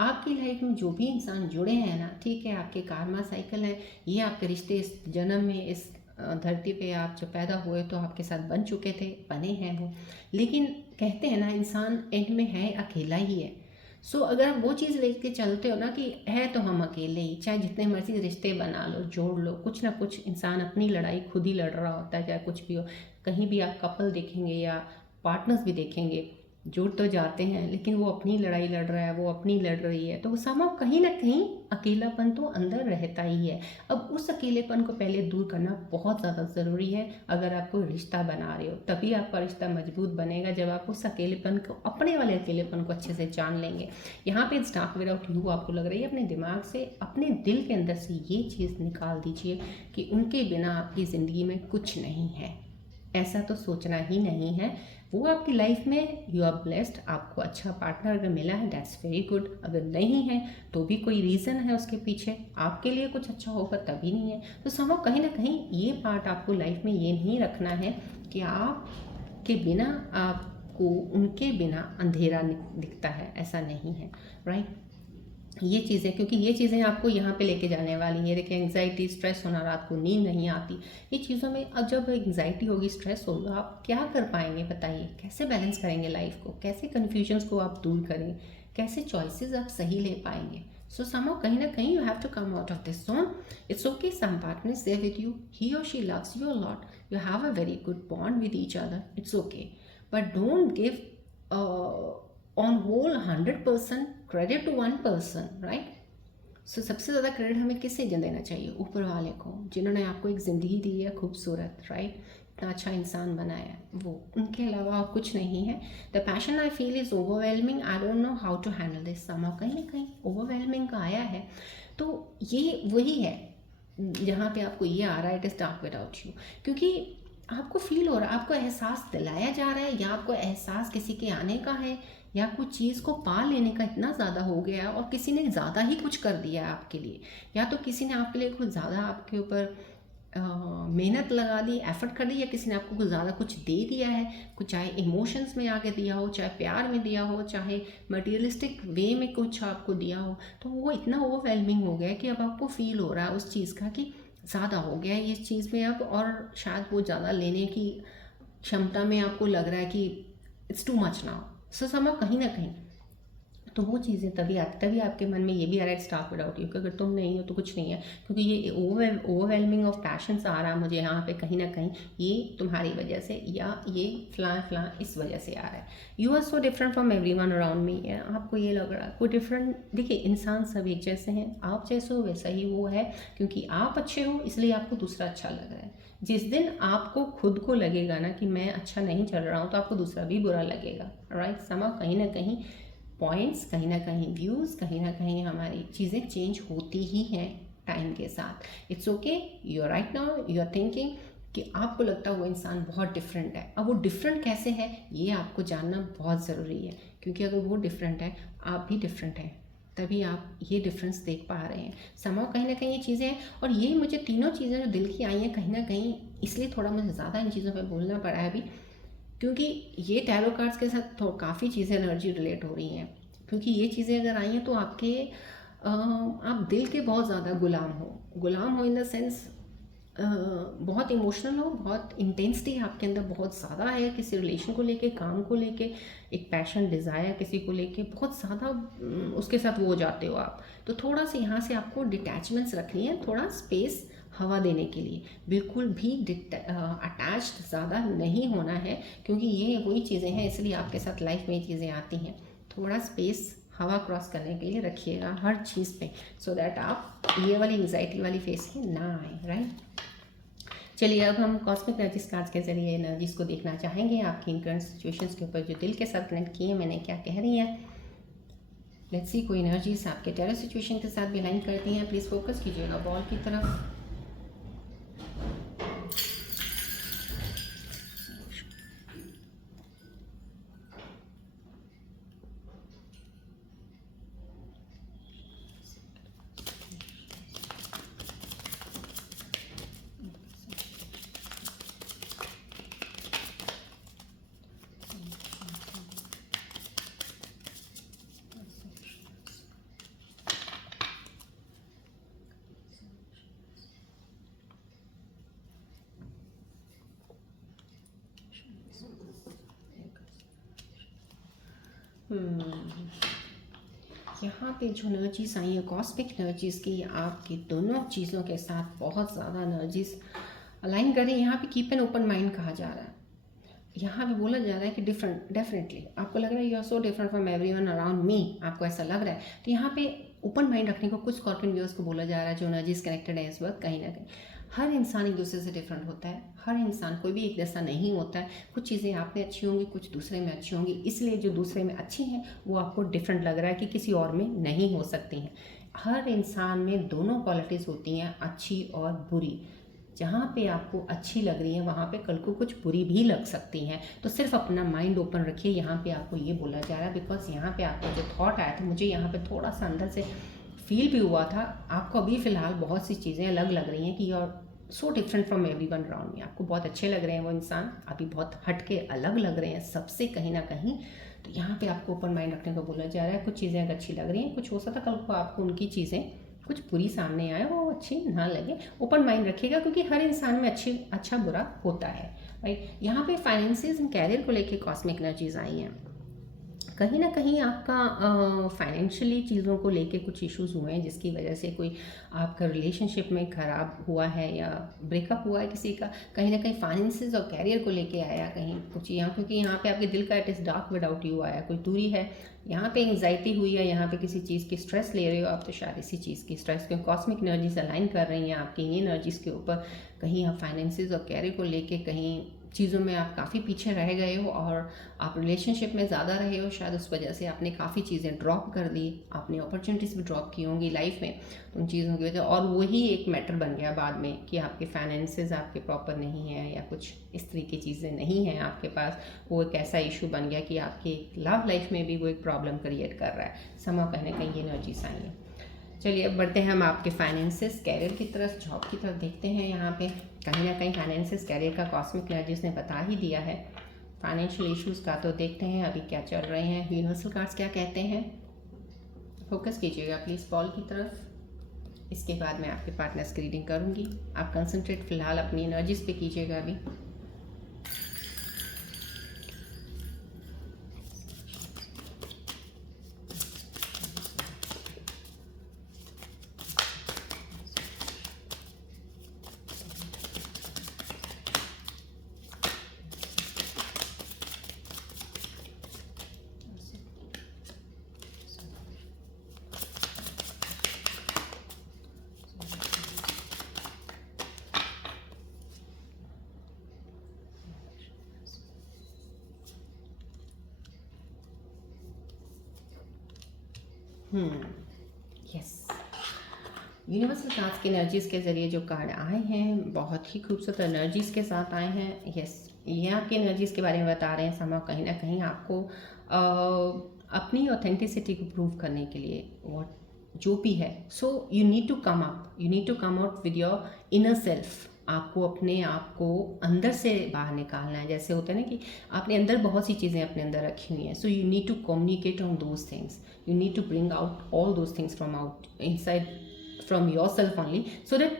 आपकी लाइफ में जो भी इंसान जुड़े हैं ना, ठीक है, आपके कार्मा साइकिल है, ये आपके रिश्ते इस जन्म में, इस धरती पे आप जब पैदा हुए तो आपके साथ बन चुके थे, बने हैं वो। लेकिन कहते हैं ना, इंसान एंड में है अकेला ही है। सो अगर आप वो चीज़ लेके चलते हो ना कि है तो हम अकेले ही, चाहे जितने मर्जी रिश्ते बना लो, जोड़ लो, कुछ ना कुछ इंसान अपनी लड़ाई खुद ही लड़ रहा होता है, चाहे कुछ भी हो। कहीं भी आप कपल देखेंगे या पार्टनर्स भी देखेंगे, जुड़ तो जाते हैं, लेकिन वो अपनी लड़ाई लड़ रहा है, वो अपनी लड़ रही है, तो वो समां कहीं ना कहीं अकेलापन तो अंदर रहता ही है। अब उस अकेलेपन को पहले दूर करना बहुत ज़्यादा ज़रूरी है। अगर आप कोई रिश्ता बना रहे हो, तभी आपका रिश्ता मजबूत बनेगा, जब आप उस अकेलेपन को, अपने वाले अकेलेपन को अच्छे से जान लेंगे। यहाँ पे स्टॉक विदाउट यू आपको लग रही है, अपने दिमाग से, अपने दिल के अंदर से ये चीज़ निकाल दीजिए कि उनके बिना आपकी ज़िंदगी में कुछ नहीं है। ऐसा तो सोचना ही नहीं है। वो आपकी लाइफ में, यू आर ब्लेस्ड, आपको अच्छा पार्टनर अगर मिला है, दैट्स वेरी गुड। अगर नहीं है तो भी कोई रीज़न है उसके पीछे, आपके लिए कुछ अच्छा होगा तभी नहीं है। तो समझो कहीं ना कहीं ये पार्ट आपको लाइफ में ये नहीं रखना है कि आपके बिना, आपको उनके बिना अंधेरा दिखता है, ऐसा नहीं है, राइट। ये चीज़ें, क्योंकि ये चीज़ें आपको यहाँ पे लेके जाने वाली हैं। देखिए एंग्जाइटी, स्ट्रेस होना, रात को नींद नहीं आती, ये चीज़ों में अब जब एंग्जाइटी होगी, स्ट्रेस होगा, आप क्या कर पाएंगे बताइए? कैसे बैलेंस करेंगे लाइफ को? कैसे कन्फ्यूजन्स को आप दूर करें? कैसे चॉइसेस आप सही ले पाएंगे? सो somehow कहीं ना कहीं you have to come out of this zone. It's okay, some partner is there with you, he or she loves you a lot, you have a very good bond with each other, it's okay, but don't give on whole 100% credit to one person, right? सो सबसे ज़्यादा क्रेडिट हमें किसे देना चाहिए? ऊपर वाले को, जिन्होंने आपको एक ज़िंदगी दी है खूबसूरत, राइट? इतना अच्छा इंसान बनाया, वो, उनके अलावा और कुछ नहीं है. The passion I feel is overwhelming, I don't know how to handle this. Somehow कहीं ना कहीं ओवरवेलमिंग का आया है, तो ये वही है जहाँ पे आपको ये आ रहा है, it is dark without you, क्योंकि आपको फील हो रहा है, आपको एहसास दिलाया जा रहा है, या आपको एहसास किसी के आने का है, या कुछ चीज़ को पा लेने का इतना ज़्यादा हो गया और किसी ने ज़्यादा ही कुछ कर दिया है आपके लिए, या तो किसी ने आपके लिए कुछ ज़्यादा आपके ऊपर मेहनत लगा दी, एफर्ट कर दी, या किसी ने आपको कुछ ज़्यादा कुछ दे दिया है, कुछ चाहे इमोशंस में आके दिया हो, चाहे प्यार में दिया हो, चाहे मटीरियलिस्टिक वे में कुछ आपको दिया हो, तो वो इतना ओवरवेलमिंग हो गया कि अब आपको फील हो रहा है उस चीज़ का कि ज़्यादा हो गया है इस चीज़ में अब, और शायद वो ज़्यादा लेने की क्षमता में आपको लग रहा है कि इट्स टू मच नाउ. सो समझो कहीं ना कहीं तो वो चीज़ें तभी आपके मन में ये भी आ रहा है स्टार्ट विदाउट यू, कि अगर तुम नहीं हो तो कुछ नहीं है, क्योंकि ये ओवरवेलमिंग ऑफ पैशंस आ रहा है मुझे यहाँ पे कहीं ना कहीं, ये तुम्हारी वजह से, या ये फलां इस वजह से आ रहा है. You are so different from everyone around me. आपको ये लग रहा है कोई डिफरेंट, देखिए इंसान सब एक जैसे हैं, आप जैसे हो वैसा ही वो है, क्योंकि आप अच्छे हो इसलिए आपको दूसरा अच्छा लग रहा है. जिस दिन आपको खुद को लगेगा ना कि मैं अच्छा नहीं चल रहा हूँ, तो आपको दूसरा भी बुरा लगेगा, राइट? समा कहीं ना कहीं पॉइंट्स, कहीं ना कहीं व्यूज़, कहीं ना कहीं हमारी चीज़ें चेंज होती ही हैं टाइम के साथ. It's okay, you are right now you are thinking कि आपको लगता है वो इंसान बहुत डिफरेंट है. अब वो डिफरेंट कैसे है ये आपको जानना बहुत ज़रूरी है, क्योंकि अगर वो डिफरेंट है, आप भी डिफरेंट हैं, तभी आप ये डिफरेंस देख पा रहे हैं. समाव कहीं ना कहीं ये चीज़ें हैं, और ये मुझे तीनों चीज़ें जो दिल की आई हैं कहीं ना कहीं, इसलिए थोड़ा मुझे ज़्यादा इन चीज़ों पर बोलना पड़ा है अभी, क्योंकि ये टैरो कार्ड्स के साथ काफ़ी चीज़ें एनर्जी रिलेट हो रही हैं. क्योंकि ये चीज़ें अगर आई हैं तो आपके आप दिल के बहुत ज़्यादा गुलाम हो इन द सेंस, बहुत इमोशनल हो, बहुत इंटेंसिटी आपके अंदर बहुत ज़्यादा है किसी रिलेशन को लेके, काम को लेके, एक पैशन डिज़ायर किसी को लेके बहुत ज़्यादा उसके साथ वो हो जाते हो आप. तो थोड़ा सा यहाँ से आपको डिटैचमेंट्स रखनी है, थोड़ा स्पेस हवा देने के लिए, बिल्कुल भी अटैच्ड ज़्यादा नहीं होना है, क्योंकि ये वही चीज़ें हैं, इसलिए आपके साथ लाइफ में ये चीज़ें आती हैं. थोड़ा स्पेस हवा क्रॉस करने के लिए रखिएगा हर चीज़ पे, सो दैट आप ये वाली एंग्जाइटी वाली फेस में ना आए, राइट? चलिए अब हम कॉस्मिक एनर्जीज कार्ड्स के जरिए एनर्जीज को देखना चाहेंगे आपकी करंट सिचुएशंस के ऊपर, जो दिल के साथ कनेक्ट किए मैंने क्या कह रही है. लेट्स सी कोई एनर्जीज आपके टैरो सिचुएशन के साथ भी लाइन करती हैं. प्लीज़ फोकस कीजिएगा बॉल की तरफ. यहाँ पे जो एनर्जीज आई हैं कॉस्मिक एनर्जीज़ की, आपकी दोनों चीज़ों के साथ बहुत ज़्यादा एनर्जीज अलाइन कर रही है. यहाँ पे कीप एन ओपन माइंड कहा जा रहा है. यहाँ पे बोला जा रहा है कि डिफरेंट, डेफिनेटली आपको लग रहा है you are so different from everyone around me, आपको ऐसा लग रहा है, तो यहाँ पे ओपन माइंड रखने को कुछ स्कॉर्पियन व्यूअर्स को बोला जा रहा है, जो एनर्जीज कनेक्टेड है इस वक्त. कहीं ना कहीं हर इंसान एक दूसरे से डिफरेंट होता है, हर इंसान कोई भी एक जैसा नहीं होता है. कुछ चीज़ें आप में अच्छी होंगी, कुछ दूसरे में अच्छी होंगी, इसलिए जो दूसरे में अच्छी हैं वो आपको डिफरेंट लग रहा है कि किसी और में नहीं हो सकती हैं. हर इंसान में दोनों क्वालिटीज़ होती हैं, अच्छी और बुरी. जहाँ पे आपको अच्छी लग रही है वहाँ पे कल को कुछ बुरी भी लग सकती हैं. तो सिर्फ अपना माइंड ओपन रखिए. यहाँ पे आपको ये बोला जा रहा है, बिकॉज यहाँ पे आपको जो थॉट आया था, मुझे यहाँ पे थोड़ा सा अंदर से फील भी हुआ था. आपको अभी फ़िलहाल बहुत सी चीज़ें अलग लग रही हैं कि you are so different from everyone around me. आपको बहुत अच्छे लग रहे हैं वो इंसान, अभी बहुत हट के अलग लग रहे हैं सबसे कहीं ना कहीं. तो यहाँ पे आपको ओपन माइंड रखने को बोला जा रहा है. कुछ चीज़ें अगर अच्छी लग रही हैं, कुछ हो सकता कल को आपको उनकी चीज़ें कुछ बुरी सामने आए, वो अच्छी ना लगे. ओपन माइंड रखिएगा, क्योंकि हर इंसान में अच्छा बुरा होता है, राइट? यहाँ पे फाइनेंसिस एंड कैरियर को लेके कॉस्मिक एनर्जीज आई हैं. कहीं ना कहीं आपका फाइनेंशियली चीज़ों को लेके कुछ इश्यूज हुए हैं, जिसकी वजह से कोई आपका रिलेशनशिप में ख़राब हुआ है या ब्रेकअप हुआ है किसी का। कहीं ना कहीं फाइनेंसेस और कैरियर को लेके आया कहीं कुछ यहाँ, क्योंकि यहाँ पे आपके दिल का it is dark without you आया, कोई दूरी है यहाँ पे, एंग्जाइटी हुई है यहाँ पे, किसी चीज़ की स्ट्रेस ले रहे हो आप, तो शायद इसी चीज़ की स्ट्रेस, क्योंकि कॉस्मिक एनर्जीज अलाइन कर रही हैं आपकी इन एनर्जीज़ के ऊपर। कहीं आप फाइनेंसेस और कैरियर को लेके कहीं चीज़ों में आप काफ़ी पीछे रह गए हो, और आप रिलेशनशिप में ज़्यादा रहे हो, शायद उस वजह से आपने काफ़ी चीज़ें ड्रॉप कर दी, आपने अपॉर्चुनिटीज़ भी ड्रॉप की होंगी लाइफ में उन चीज़ों की वजह, और वही एक मैटर बन गया बाद में कि आपके फाइनेंसेस आपके प्रॉपर नहीं हैं या कुछ इस तरह की चीज़ें नहीं हैं आपके पास। वो एक ऐसा इशू बन गया कि आपकी लव लाइफ में भी वो एक प्रॉब्लम क्रिएट कर रहा है। समय कहीं ना कहीं ये एनर्जीज आई हैं। चलिए अब बढ़ते हैं हम आपके फाइनेंसेस कैरियर की तरफ, जॉब की तरफ देखते हैं। यहाँ पे कहीं ना कहीं फाइनेंसेस कैरियर का कॉस्मिक एनर्जीज ने बता ही दिया है फाइनेंशियल इश्यूज़ का। तो देखते हैं अभी क्या चल रहे हैं, यूनिवर्सल कार्ड्स क्या कहते हैं। फोकस कीजिएगा प्लीज़ बॉल की तरफ। इसके बाद मैं आपके पार्टनर्स की रीडिंग करूँगी। आप कंसंट्रेट फिलहाल अपनी एनर्जीज पे कीजिएगा अभी। यस, यूनिवर्सल कार्ड्स की एनर्जीज़ के ज़रिए जो कार्ड आए हैं बहुत ही खूबसूरत एनर्जीज़ के साथ आए हैं। यस, ये आपकी एनर्जीज़ के बारे में बता रहे हैं। समय कहीं ना कहीं आपको अपनी ऑथेंटिसिटी को प्रूव करने के लिए वॉट जो भी है, so you need to come up, you need to come out with your inner self. आपको अपने आप को अंदर से बाहर निकालना है। जैसे होता है ना कि आपने अंदर बहुत सी चीज़ें अपने अंदर रखी हुई हैं, so you need to communicate on those things, you need to bring out all those things from out inside from yourself only, so that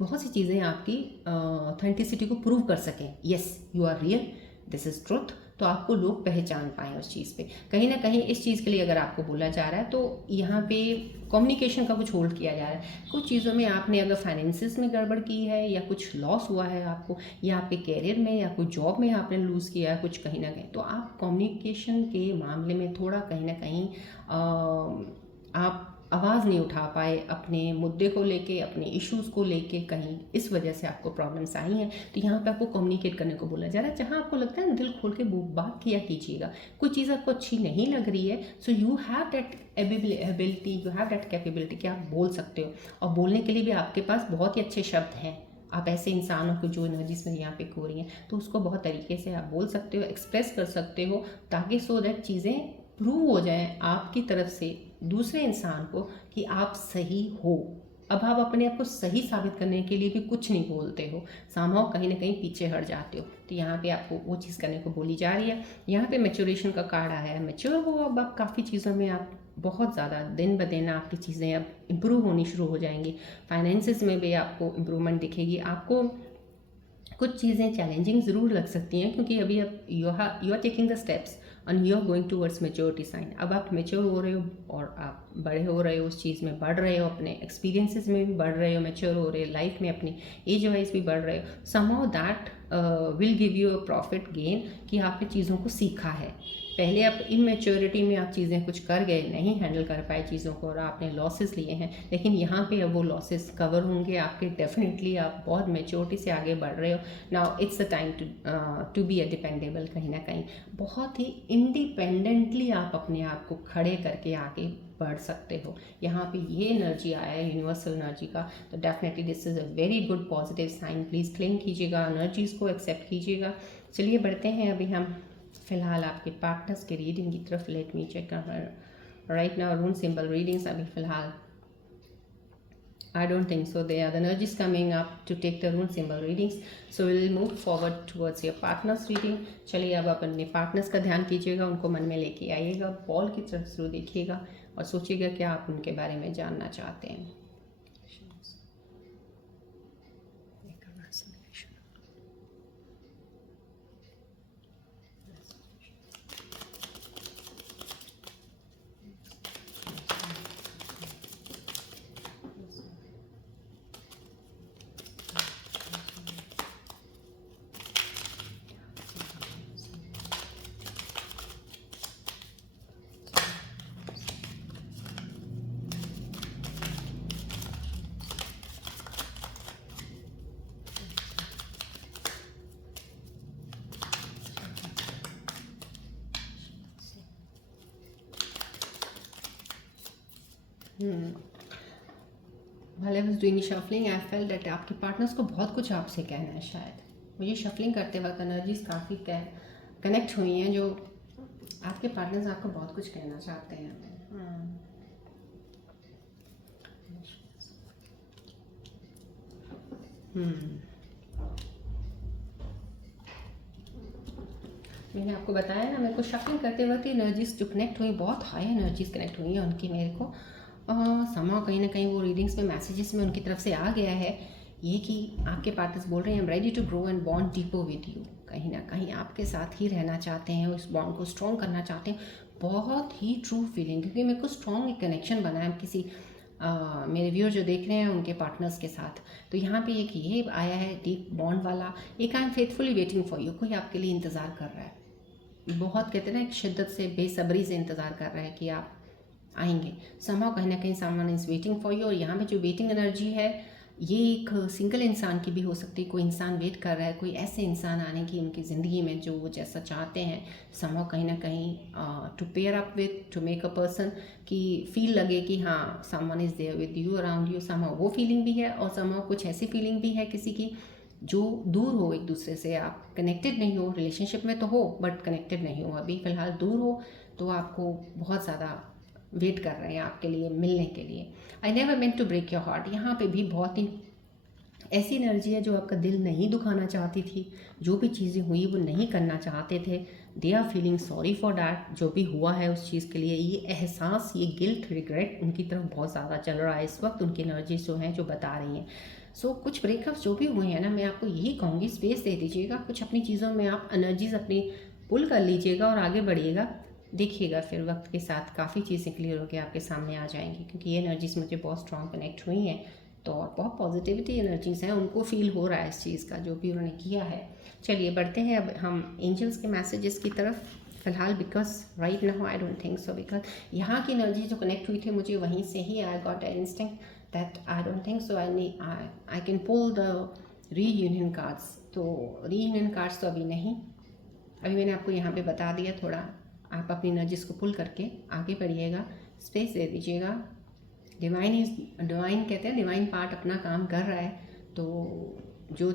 बहुत सी चीज़ें आपकी ऑथेंटिसिटी को प्रूव कर सकें। Yes, you are real, this is truth. तो आपको लोग पहचान पाएँ उस चीज़ पे। कहीं ना कहीं इस चीज़ के लिए अगर आपको बोला जा रहा है तो यहाँ पे कम्युनिकेशन का कुछ होल्ड किया जा रहा है। कुछ चीज़ों में आपने अगर फाइनेंसिस में गड़बड़ की है या कुछ लॉस हुआ है आपको, या आपके कैरियर में या कोई जॉब में आपने लूज़ किया है कुछ कहीं ना कहीं, तो आप कम्युनिकेशन के मामले में थोड़ा कहीं ना कहीं आप आवाज़ नहीं उठा पाए अपने मुद्दे को लेके, अपने इश्यूज़ को लेके, कहीं इस वजह से आपको प्रॉब्लम्स आई हैं। तो यहाँ पे आपको कम्युनिकेट करने को बोला जा रहा है। जहाँ आपको लगता है दिल खोल के बात किया कीजिएगा। कोई चीज़ आपको अच्छी नहीं लग रही है, so you have that ability, you have that capability कि आप बोल सकते हो, और बोलने के लिए भी आपके पास बहुत ही अच्छे शब्द हैं। आप ऐसे इंसानों को जो एनर्जीज में यहाँ पे खो रही हैं, तो उसको बहुत तरीके से आप बोल सकते हो, एक्सप्रेस कर सकते हो, ताकि सो दैट चीज़ें प्रूव हो जाएं आपकी तरफ से दूसरे इंसान को कि आप सही हो। अब आप अपने आप को सही साबित करने के लिए भी कुछ नहीं बोलते हो, सामहाउ कहीं ना कहीं पीछे हट जाते हो। तो यहाँ पे आपको वो चीज़ करने को बोली जा रही है। यहाँ पे मैच्योरेशन का कार्ड आया है, मैच्योर हो अब आप काफ़ी चीज़ों में, आप बहुत ज़्यादा दिन ब दिन आपकी चीज़ें अब इम्प्रूव होनी शुरू हो जाएंगी। फाइनेंसिस में भी आपको इम्प्रूवमेंट दिखेगी। आपको कुछ चीज़ें चैलेंजिंग ज़रूर लग सकती हैं, क्योंकि अभी आप you are taking the steps and you are going towards maturity sign. अब आप मेच्योर हो रहे हो और आप बड़े हो रहे हो, उस चीज़ में बढ़ रहे हो, अपने एक्सपीरियंसेस में भी बढ़ रहे हो, मेच्योर हो रहे हो, लाइफ में अपनी एज वाइज भी बढ़ रहे हो। Somehow that will give you a profit gain कि आपने चीज़ों को सीखा है। पहले आप इमेच्योरिटी में आप चीज़ें कुछ कर गए, नहीं हैंडल कर पाए चीज़ों को, और आपने लॉसेस लिए हैं, लेकिन यहाँ पे अब वो लॉसेस कवर होंगे आपके। डेफिनेटली आप बहुत मेच्योरिटी से आगे बढ़ रहे हो। Now it's a time to be a dependable. कहीं ना कहीं बहुत ही इंडिपेंडेंटली आप अपने आप को खड़े करके आगे बढ़ सकते हो। यहाँ पे ये एनर्जी आया है यूनिवर्सल एनर्जी का, तो definitely this is a very good positive sign. Please claim कीजिएगा, एनर्जीज़ को एक्सेप्ट कीजिएगा। चलिए बढ़ते हैं अभी हम फिलहाल आपके पार्टनर्स के रीडिंग की तरफ। Let me check right now rune symbol readings. अभी फिलहाल I don't think so. There are the energies coming up to take the rune symbol readings. So we'll move forward towards your partner's reading. चलिए अब आप अपने पार्टनर्स का ध्यान कीजिएगा, उनको मन में लेके आइएगा, बॉल की तरफ जरूर देखिएगा और सोचिएगा कि आप उनके बारे में जानना चाहते हैं। While I was doing shuffling, I felt that आपके पार्टनर्स को बहुत कुछ आपसे कहना है शायद. मुझे शफलिंग करते वक्त एनर्जीज काफ़ी कनेक्ट हुई हैं जो आपके पार्टनर्स आपको बहुत कुछ कहना चाहते हैं. मैंने आपको बताया ना, मेरे को शफलिंग करते वक्त एनर्जीज जो कनेक्ट हुई, बहुत हाई एनर्जीज कनेक्ट हुई हैं उनकी मेरे को. समाव कहीं ना कहीं वो रीडिंग्स में, मैसेजेस में उनकी तरफ से आ गया है ये कि आपके पार्टनर्स बोल रहे हैं, I am ready to grow and bond deeper with you. कहीं ना कहीं आपके साथ ही रहना चाहते हैं, उस बॉन्ड को स्ट्रॉन्ग करना चाहते हैं. बहुत ही ट्रू फीलिंग, क्योंकि मेरे को स्ट्रॉन्ग एक कनेक्शन बना है किसी मेरे व्यूअर जो देख रहे हैं उनके पार्टनर्स के साथ. तो यहाँ पे एक ये आया है डीप बॉन्ड वाला. एक I am faithfully waiting for you, कोई आपके लिए इंतज़ार कर रहा है. बहुत कहते हैं ना, एक शिद्दत से, बेसब्री से इंतज़ार कर रहा है कि आप आएंगे. समहाउ कहीं ना कहीं someone is waiting for you. और यहाँ पे जो वेटिंग एनर्जी है ये एक सिंगल इंसान की भी हो सकती है. कोई इंसान वेट कर रहा है, कोई ऐसे इंसान आने की उनकी ज़िंदगी में जो वो जैसा चाहते हैं. समहाउ कहीं ना कहीं to pair up with, to make a person कि फील लगे कि हाँ someone is there with you, around you. Somehow वो फीलिंग भी है, और समहाउ कुछ ऐसी फीलिंग भी है किसी की जो दूर हो एक दूसरे से. आप कनेक्टेड नहीं हो, रिलेशनशिप में तो हो बट कनेक्टेड नहीं हो, अभी फ़िलहाल दूर हो. तो आपको बहुत ज़्यादा वेट कर रहे हैं आपके लिए मिलने के लिए. I never meant to break your heart. यहाँ पे भी बहुत ही ऐसी एनर्जी है जो आपका दिल नहीं दुखाना चाहती थी. जो भी चीज़ें हुई वो नहीं करना चाहते थे. They are feeling sorry for that. जो भी हुआ है उस चीज़ के लिए ये एहसास, ये गिल्ट, रिग्रेट उनकी तरफ बहुत ज़्यादा चल रहा है इस वक्त. उनकी एनर्जी जो हैं जो बता रही हैं. सो कुछ ब्रेकअप्स जो भी हुए हैं ना, मैं आपको यही कहूँगी, स्पेस दे दीजिएगा. कुछ अपनी चीज़ों में आप एनर्जीज अपनी पुल कर लीजिएगा और आगे बढ़िएगा. देखिएगा फिर वक्त के साथ काफ़ी चीज़ें क्लियर होकर आपके सामने आ जाएंगी, क्योंकि ये एनर्जीज मुझे बहुत स्ट्रॉन्ग कनेक्ट हुई हैं. तो और बहुत पॉजिटिविटी एनर्जीज हैं, उनको फील हो रहा है इस चीज़ का जो भी उन्होंने किया है. चलिए बढ़ते हैं अब हम एंजल्स के मैसेजेस की तरफ. फ़िलहाल because right now I don't think so, because यहाँ की एनर्जी जो कनेक्ट हुई थी मुझे वहीं से ही I got an instinct that I don't think so I can pull the reunion cards. तो रीयूनियन कार्ड्स तो अभी नहीं, अभी मैंने आपको यहाँ पे बता दिया. थोड़ा आप अपनी एनर्जीज को पुल करके आगे बढ़िएगा, स्पेस दे दीजिएगा. डिवाइन कहते हैं, डिवाइन पार्ट अपना काम कर रहा है. तो जो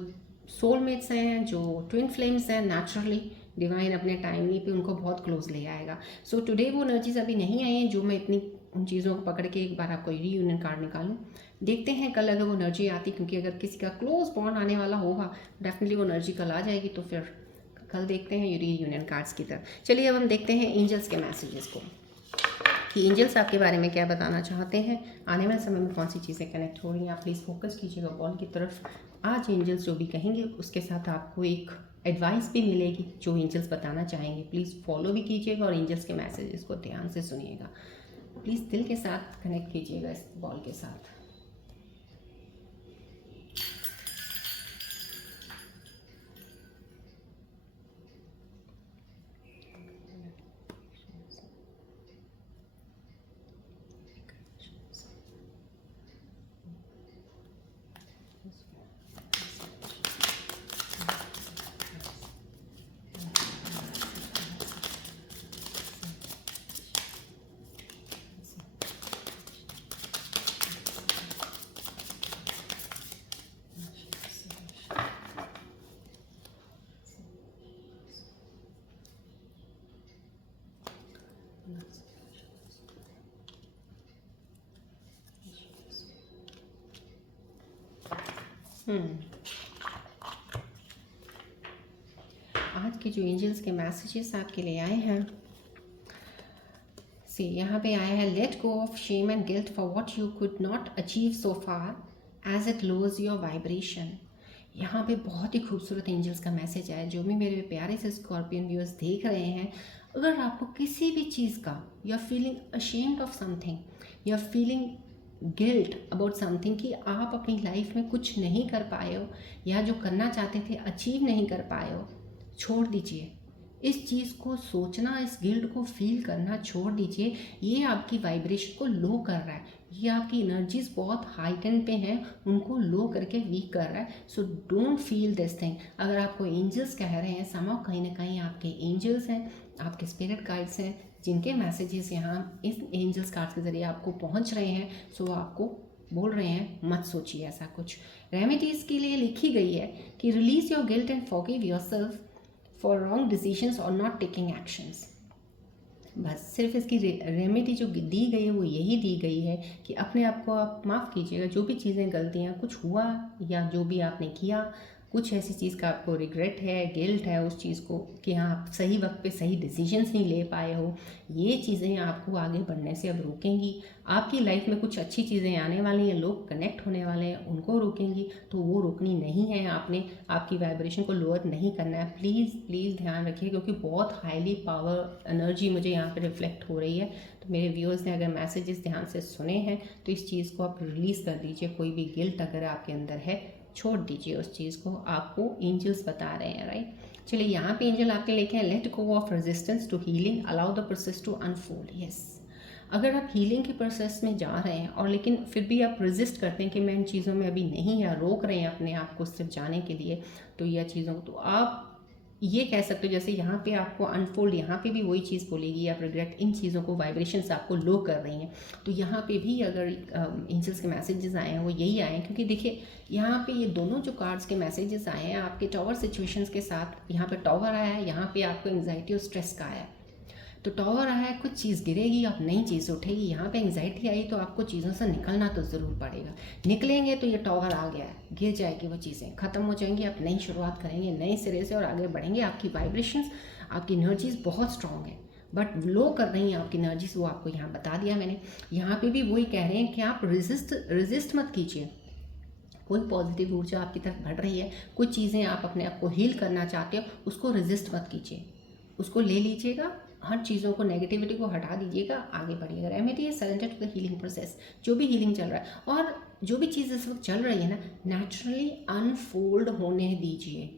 सोलमेट्स हैं, जो ट्विन फ्लेम्स हैं, नेचुरली डिवाइन अपने टाइमली पे उनको बहुत क्लोज ले आएगा. सो टुडे वो एनर्जीज अभी नहीं आई हैं जो मैं इतनी उन चीज़ों को पकड़ के एक बार आपको रीयूनियन कार्ड निकालूं. देखते हैं कल अगर वो एनर्जी आती, क्योंकि अगर किसी का क्लोज बॉन्ड आने वाला होगा डेफिनेटली वो एनर्जी कल आ जाएगी. तो फिर कल देखते हैं रीयूनियन कार्ड्स की तरफ. चलिए अब हम देखते हैं एंजल्स के मैसेजेस को, कि एंजल्स आपके बारे में क्या बताना चाहते हैं. आने वाले समय में कौन सी चीज़ें कनेक्ट हो रही हैं. आप प्लीज़ फोकस कीजिएगा बॉल की तरफ. आज एंजल्स जो भी कहेंगे उसके साथ आपको एक एडवाइस भी मिलेगी जो एंजल्स बताना चाहेंगे. प्लीज़ फॉलो भी कीजिएगा और एंजल्स के मैसेजेस को ध्यान से सुनिएगा. प्लीज़ दिल के साथ कनेक्ट कीजिएगा इस बॉल के साथ. आज के जो एंजल्स के मैसेजेस आपके लिए आए हैं, से यहाँ पे आया है, let go of shame and guilt for what you could not achieve so far as it lowers your vibration. यहाँ पे बहुत ही खूबसूरत एंजल्स का मैसेज आया. जो भी मेरे प्यारे से स्कॉर्पियन व्यूअर्स देख रहे हैं, अगर आपको किसी भी चीज़ का, you are feeling ashamed of something, you are feeling guilt about something, कि आप अपनी लाइफ में कुछ नहीं कर पाए हो या जो करना चाहते थे अचीव नहीं कर पाए हो, छोड़ दीजिए. इस चीज़ को सोचना, इस गिल्ट को फील करना छोड़ दीजिए. ये आपकी वाइब्रेशन को लो कर रहा है. ये आपकी एनर्जीज बहुत हाइटन पे हैं, उनको लो करके वीक कर रहा है. So don't feel this thing. अगर आपको एंजल्स कह रहे हैं, समाव कहीं ना कहीं आपके एंजल्स हैं, आपके स्पिरिट गाइड्स हैं, जिनके मैसेजेस यहाँ इस एंजल्स कार्ड्स के ज़रिए आपको पहुँच रहे हैं, सो आपको बोल रहे हैं मत सोचिए ऐसा कुछ। रेमेडी इसके लिए लिखी गई है कि release your guilt and forgive yourself for wrong decisions और नॉट टेकिंग एक्शंस। बस सिर्फ इसकी रेमेडी जो दी गई है वो यही दी गई है कि अपने आप को आप माफ़ कीजिएगा, जो भी चीज़ें गलतियाँ कुछ हुआ या जो भी आपने किया, कुछ ऐसी चीज़ का आपको रिग्रेट है, गिल्ट है उस चीज़ को कि हाँ आप सही वक्त पे सही डिसीजंस नहीं ले पाए हो, ये चीज़ें आपको आगे बढ़ने से अब रोकेंगी। आपकी लाइफ में कुछ अच्छी चीज़ें आने वाली हैं, लोग कनेक्ट होने वाले हैं, उनको रोकेंगी, तो वो रोकनी नहीं है। आपने आपकी वाइब्रेशन को लोअर नहीं करना है। प्लीज़ प्लीज़ ध्यान रखिए, क्योंकि बहुत हाईली पावर एनर्जी मुझे यहाँ पर रिफ्लेक्ट हो रही है। तो मेरे व्यूअर्स ने अगर मैसेजेस ध्यान से सुने हैं तो इस चीज़ को आप रिलीज़ कर दीजिए। कोई भी गिल्ट अगर आपके अंदर है छोड़ दीजिए उस चीज़ को, आपको एंजल्स बता रहे हैं, राइट। चलिए यहाँ पे एंजल आपके लिखे हैं, let go of resistance to healing, allow the process to unfold. Yes, अगर आप हीलिंग के प्रोसेस में जा रहे हैं और लेकिन फिर भी आप रेजिस्ट करते हैं कि मैं इन चीज़ों में अभी नहीं, या रोक रहे हैं अपने आप को सिर्फ जाने के लिए, तो यह चीज़ों को तो आप ये कह सकते हो जैसे यहाँ पे आपको अनफोल्ड, यहाँ पे भी वही चीज़ बोलेगी, आप रिग्रेट, इन चीज़ों को वाइब्रेशंस आपको लो कर रही हैं। तो यहाँ पे भी अगर एंजल्स के मैसेजेस आए हैं वो यही आए हैं, क्योंकि देखिए यहाँ पे ये दोनों जो कार्ड्स के मैसेजेस आए हैं आपके टॉवर सिचुएशंस के साथ, यहाँ पे टॉवर आया है, यहाँ पे आपको एंग्जाइटी और स्ट्रेस का आया है। तो टॉवर आया है, कुछ चीज़ गिरेगी, आप नई चीज़ उठेगी। यहाँ पे एंग्जाइटी आई तो आपको चीज़ों से निकलना तो ज़रूर पड़ेगा। निकलेंगे तो ये टॉवर आ गया है, गिर जाएगी वो चीज़ें, ख़त्म हो जाएंगी, आप नई शुरुआत करेंगे नए सिरे से और आगे बढ़ेंगे। आपकी वाइब्रेशंस, आपकी एनर्जीज बहुत स्ट्रॉन्ग है, बट लो कर रही हैं आपकी एनर्जीज, वो आपको यहाँ बता दिया मैंने। यहाँ पे भी वही कह रहे हैं कि आप रेजिस्ट मत कीजिए। कोई पॉजिटिव ऊर्जा आपकी तरफ बढ़ रही है, कुछ चीज़ें आप अपने आप को हील करना चाहते हो, उसको रेजिस्ट मत कीजिए, उसको ले लीजिएगा, हर चीज़ों को, नेगेटिविटी को हटा दीजिएगा, आगे बढ़िएगा। Remedy is surrender to the healing process. जो भी हीलिंग चल रहा है और जो भी चीज़ इस वक्त चल रही है ना, नेचुरली अनफोल्ड होने दीजिए।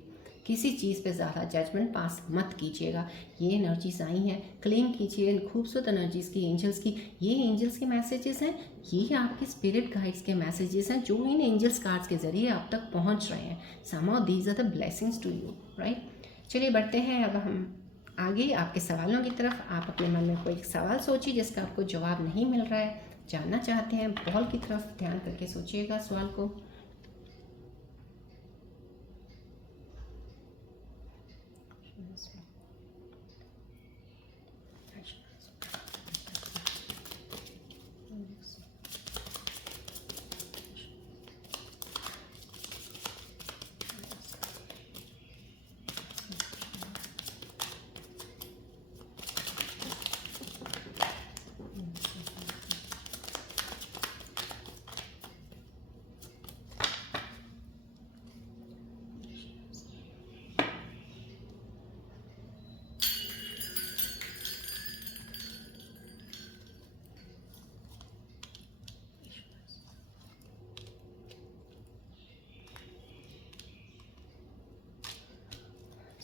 किसी चीज़ पे ज़्यादा जजमेंट पास मत कीजिएगा। ये एनर्जीज आई हैं, क्लेम कीजिए इन खूबसूरत एनर्जीज़ की, एंजल्स की। ये एंजल्स के मैसेजेस हैं, ये आपके स्पिरिट गाइड्स के मैसेजेस हैं जो इन एंजल्स कार्ड्स के ज़रिए आप तक पहुंच रहे हैं। Somehow these are the blessings to you, right. चलिए बढ़ते हैं अब हम आगे आपके सवालों की तरफ। आप अपने मन में कोई सवाल सोचिए जिसका आपको जवाब नहीं मिल रहा है, जानना चाहते हैं, बॉल की तरफ ध्यान करके सोचिएगा सवाल को।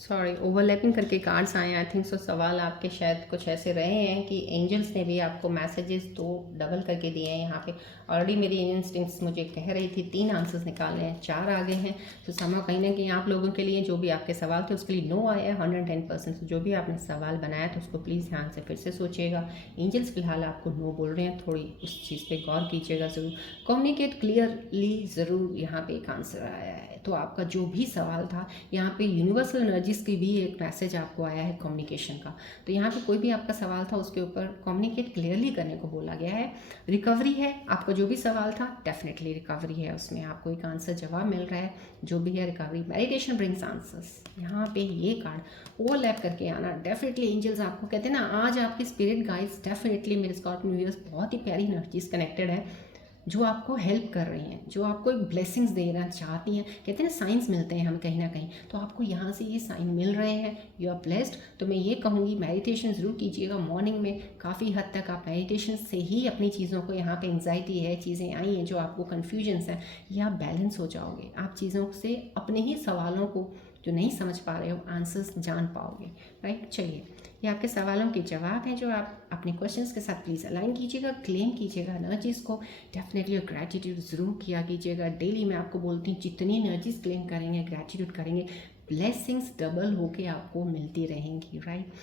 सॉरी, ओवरलैपिंग करके कार्ड्स आए, आई थिंक सो। सवाल आपके शायद कुछ ऐसे रहे हैं कि एंजल्स ने भी आपको मैसेजेस तो डबल करके दिए हैं। यहाँ पे ऑलरेडी मेरी इंस्टिंक्ट्स मुझे कह रही थी 3 आंसर्स निकालने हैं, 4 आ गए हैं। तो समा कहीं ना कहीं आप लोगों के लिए जो भी आपके सवाल थे उसके लिए नो आया है 110%। तो जो भी आपने सवाल बनाया था उसको प्लीज़ ध्यान से फिर से सोचिएगा। एंजल्स फिलहाल आपको नो बोल रहे हैं, थोड़ी उस चीज़ पर गौर कीजिएगा ज़रूर। कम्युनिकेट क्लियरली ज़रूर यहाँ पे एक आंसर आया है। तो आपका जो भी सवाल था, यहाँ पे यूनिवर्सल एनर्जीज की भी एक मैसेज आपको आया है कम्युनिकेशन का। तो यहाँ पे कोई भी आपका सवाल था उसके ऊपर कम्युनिकेट क्लियरली करने को बोला गया है। रिकवरी है, आपका जो भी सवाल था डेफिनेटली रिकवरी है, उसमें आपको एक आंसर जवाब मिल रहा है। जो भी है रिकवरी, मेडिटेशन ब्रिंग्स आंसर्स। यहाँ पे ये कार्ड ओवरलैप करके आना, डेफिनेटली एंजल्स आपको कहते हैं ना, आज आपके स्पिरिट गाइड्स डेफिनेटली मेरे स्कॉर्पियो व्यूअर्स बहुत ही प्यारी एनर्जीज कनेक्टेड है जो आपको हेल्प कर रही हैं, जो आपको एक ब्लेसिंग्स देना चाहती हैं। कहते हैं ना साइंस मिलते हैं हम कहीं ना कहीं, तो आपको यहाँ से ये साइन मिल रहे हैं, यू आर ब्लेस्ड। तो मैं ये कहूँगी मेडिटेशन ज़रूर कीजिएगा मॉर्निंग में। काफ़ी हद तक आप मेडिटेशन से ही अपनी चीज़ों को, यहाँ पे एंग्जाइटी है, चीज़ें आई हैं जो आपको कन्फ्यूजन्स हैं, ये आप बैलेंस हो जाओगे। आप चीज़ों से अपने ही सवालों को जो नहीं समझ पा रहे हो आंसर्स जान पाओगे, राइट। चलिए, ये आपके सवालों के जवाब हैं जो आप अपने क्वेश्चंस के साथ प्लीज़ अलाइन कीजिएगा, क्लेम कीजिएगा एनर्जीज़ को। डेफिनेटली ग्रैटिट्यूड ज़रूर किया कीजिएगा। डेली मैं आपको बोलती हूँ जितनी एनर्जीज क्लेम करेंगे, ग्रैटिट्यूड करेंगे, ब्लेसिंग्स डबल होके आपको मिलती रहेंगी, राइट।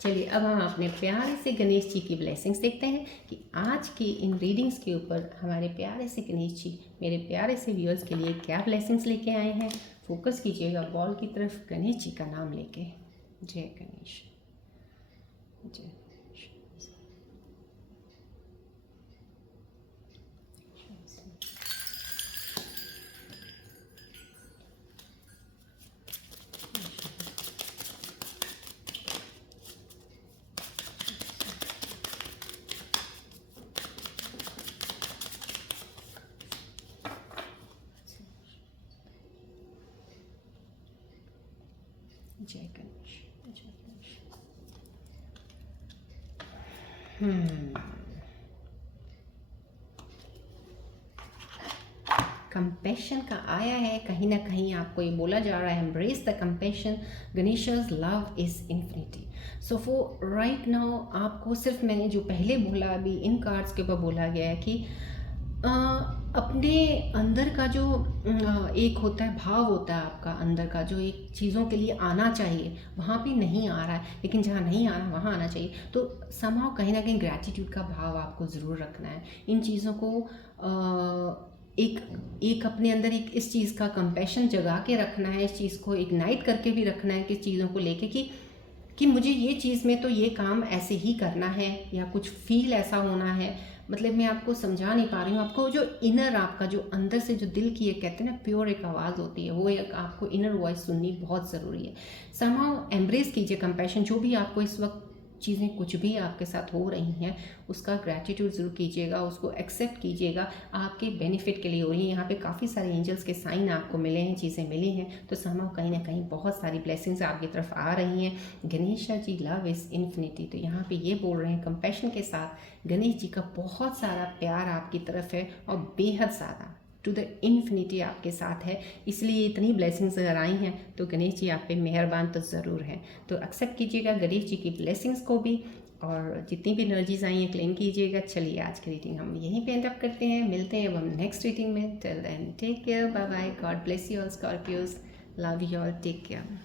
चलिए अब हम अपने प्यारे से गणेश जी की ब्लेसिंग्स देखते हैं कि आज की इन रीडिंग्स के ऊपर हमारे प्यारे से गणेश जी मेरे प्यारे से व्यूअर्स के लिए क्या ब्लेसिंग्स लेके आए हैं। फोकस कीजिएगा बॉल की तरफ गणेश जी का नाम लेके। जय गणेश, जय गणेश। जय गणेश, जय गणेश। कंपैशन का आया है, कहीं ना कहीं आपको ये बोला जा रहा है एम्ब्रेस द कंपैशन, गणेश's love is infinity. So for right now आपको सिर्फ मैंने जो पहले बोला अभी इन कार्ड्स के ऊपर बोला गया है कि अपने अंदर का जो एक होता है भाव होता है आपका अंदर का जो एक चीज़ों के लिए आना चाहिए वहाँ पे नहीं आ रहा है, लेकिन जहाँ नहीं आ रहा वहाँ आना चाहिए। तो समहाउ कहीं ना कहीं ग्रैटिट्यूड का भाव आपको ज़रूर रखना है। इन चीज़ों को एक अपने अंदर एक इस चीज़ का कंपैशन जगा के रखना है, इस चीज़ को इग्नाइट करके भी रखना है कि चीज़ों को लेके कि मुझे ये चीज़ में तो ये काम ऐसे ही करना है या कुछ फील ऐसा होना है। मतलब मैं आपको समझा नहीं पा रही हूँ। आपको जो इनर आपका जो अंदर से जो दिल की एक कहते हैं ना प्योर एक आवाज़ होती है, वो एक आपको इनर वॉइस सुननी बहुत ज़रूरी है। समहाउ एम्ब्रेस कीजिए कंपैशन, जो भी आपको इस वक्त चीज़ें कुछ भी आपके साथ हो रही हैं उसका ग्रैटिट्यूड ज़रूर कीजिएगा, उसको एक्सेप्ट कीजिएगा, आपके बेनिफिट के लिए हो रही है। यहाँ पे काफ़ी सारे एंजल्स के साइन आपको मिले हैं, चीज़ें मिली हैं, तो समहाउ कहीं ना कहीं बहुत सारी ब्लेसिंग्स आपकी तरफ आ रही हैं। Ganesh ji love is infinity, तो यहाँ पे ये बोल रहे हैं कंपैशन के साथ गणेश जी का बहुत सारा प्यार आपकी तरफ है और बेहद ज़्यादा टू द इन्फिनिटी आपके साथ है। इसलिए इतनी ब्लेसिंग्स अगर आई हैं तो गणेश जी आप पे मेहरबान तो ज़रूर हैं। तो एक्सेप्ट कीजिएगा गणेश जी की ब्लेसिंग्स को भी, और जितनी भी एनर्जीज आई हैं क्लेम कीजिएगा। चलिए आज की रीडिंग हम यहीं पे एंड अप करते हैं, मिलते हैं अब हम नेक्स्ट रीडिंग में। Till then take care, bye bye, God bless you all Scorpios, love you all, take care.